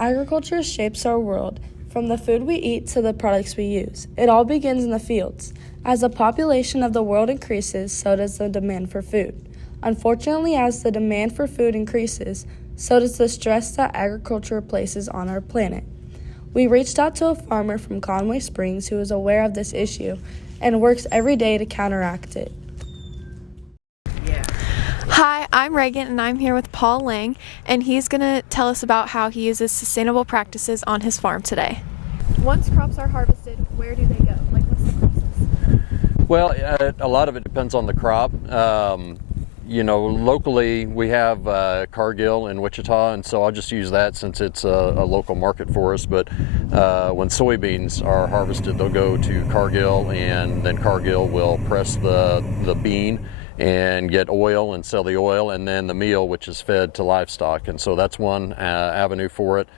Agriculture shapes our world, from the food we eat to the products we use. It all begins in the fields. As the population of the world increases, so does the demand for food. Unfortunately, as the demand for food increases, so does the stress that agriculture places on our planet. We reached out to a farmer from Conway Springs who is aware of this issue and works every day to counteract it. Hi, I'm Reagan and I'm here with Paul Lange, and he's going to tell us about how he uses sustainable practices on his farm today. Once crops are harvested, where do they go? What's the process? Well, a lot of it depends on the crop. Locally we have Cargill in Wichita, and so I'll just use that since it's a local market for us. But when soybeans are harvested, they'll go to Cargill, and then Cargill will press the bean and get oil and sell the oil, and then the meal, which is fed to livestock. And so that's one avenue for it.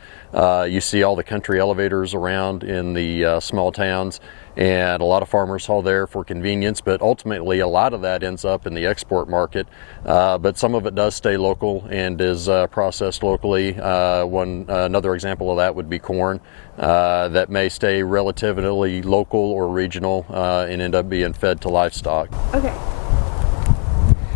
You see all the country elevators around in the small towns, and a lot of farmers haul there for convenience, but ultimately a lot of that ends up in the export market. But some of it does stay local and is processed locally. Another example of that would be corn that may stay relatively local or regional and end up being fed to livestock. Okay.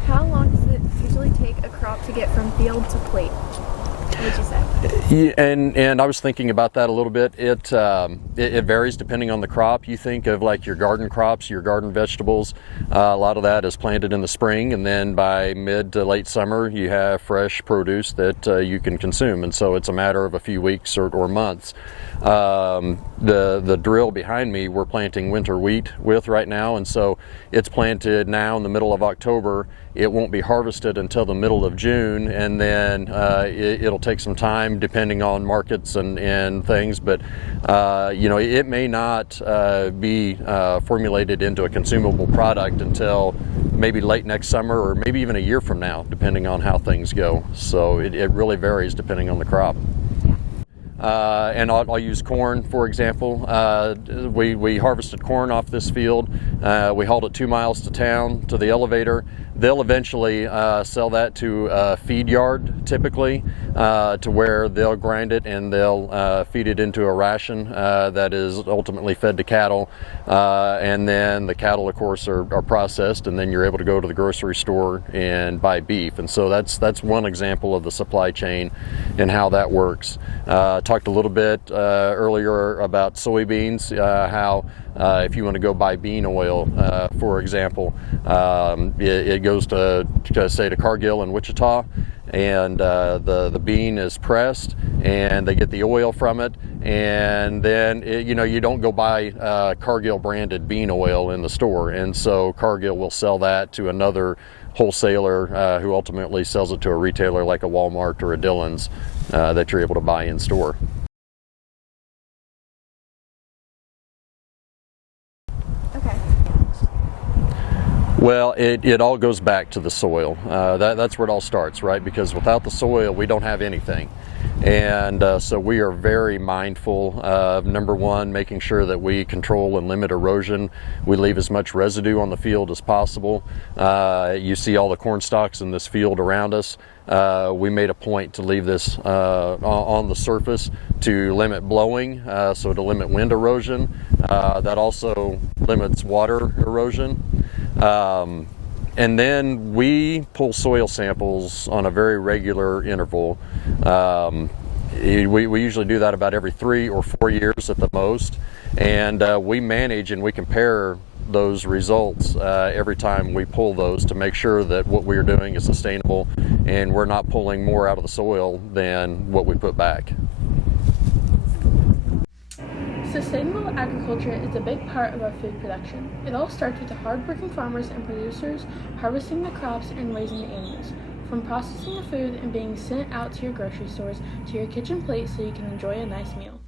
How long does it usually take a crop to get from field to plate? What would you say? And I was thinking about that a little bit. It varies depending on the crop. You think of your garden crops, your garden vegetables. A lot of that is planted in the spring, and then by mid to late summer you have fresh produce that you can consume. And so it's a matter of a few weeks or months. The drill behind me we're planting winter wheat with right now, and so it's planted now in the middle of October. It won't be harvested until the middle of June, and then it'll take some time depending on markets and things, but it may not be formulated into a consumable product until maybe late next summer or maybe even a year from now, depending on how things go. So it really varies depending on the crop. And I'll use corn, for example. We harvested corn off this field. We hauled it 2 miles to town to the elevator. They'll eventually sell that to a feed yard, typically, to where they'll grind it and they'll feed it into a ration that is ultimately fed to cattle. And then the cattle, of course, are processed, and then you're able to go to the grocery store and buy beef. And so that's one example of the supply chain and how that works. Talked a little bit earlier about soybeans, how if you want to go buy bean oil, for example, it goes to Cargill in Wichita, and the bean is pressed and they get the oil from it, and then you don't go buy Cargill branded bean oil in the store, and so Cargill will sell that to another wholesaler who ultimately sells it to a retailer like a Walmart or a Dillon's that you're able to buy in store. Okay. Well, it all goes back to the soil. That's where it all starts, right? Because without the soil, we don't have anything. And so we are very mindful of, number one, making sure that we control and limit erosion. We leave as much residue on the field as possible. You see all the corn stalks in this field around us. We made a point to leave this on the surface to limit blowing, so to limit wind erosion. That also limits water erosion. And then we pull soil samples on a very regular interval. We usually do that about every 3 or 4 years at the most, and we manage and we compare those results every time we pull those to make sure that what we're doing is sustainable and we're not pulling more out of the soil than what we put back. Sustainable agriculture is a big part of our food production. It all starts with the hardworking farmers and producers harvesting the crops and raising the animals. From processing the food and being sent out to your grocery stores to your kitchen plate so you can enjoy a nice meal.